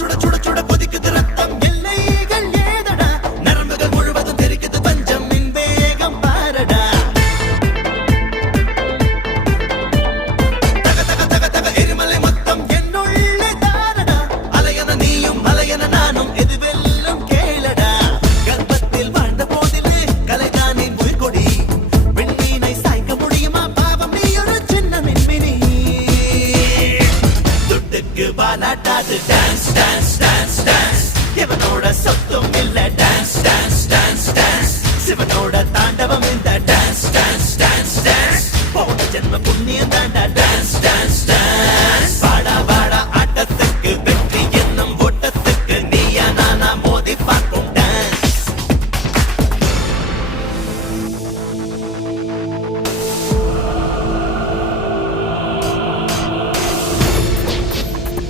சுட சுட சுட கொதிக்குது ரத்தம் எல்லைகள் ஏதடா நரம்புகள் முழுவதும் தெரிக்குது பஞ்சம் மின் வேகம் பாரடா தக தக தக தக எரிமலை மொத்தம் என்னுள்ளே தாரடா அலையன நீயும் அலையன நானும் எது வெல்லும் கேளடா கர்ப்பத்தில் வாழ்ந்த போதிலே கலைதானே உயிர்கொடி விண்மீனை சாய்க்க முடியுமா பாவம் நீ ஒரு சின்ன மின்மினி துட்டுக்கு பாலாட்டாது டான்ஸ் டான்ஸ் டான்ஸ் டான்ஸ் இவனோட சொத்தும் இல்ல டான்ஸ் டான்ஸ் டான்ஸ் டான்ஸ் சிவனோட தாண்டவம் இந்த டான்ஸ் டான்ஸ் டான்ஸ்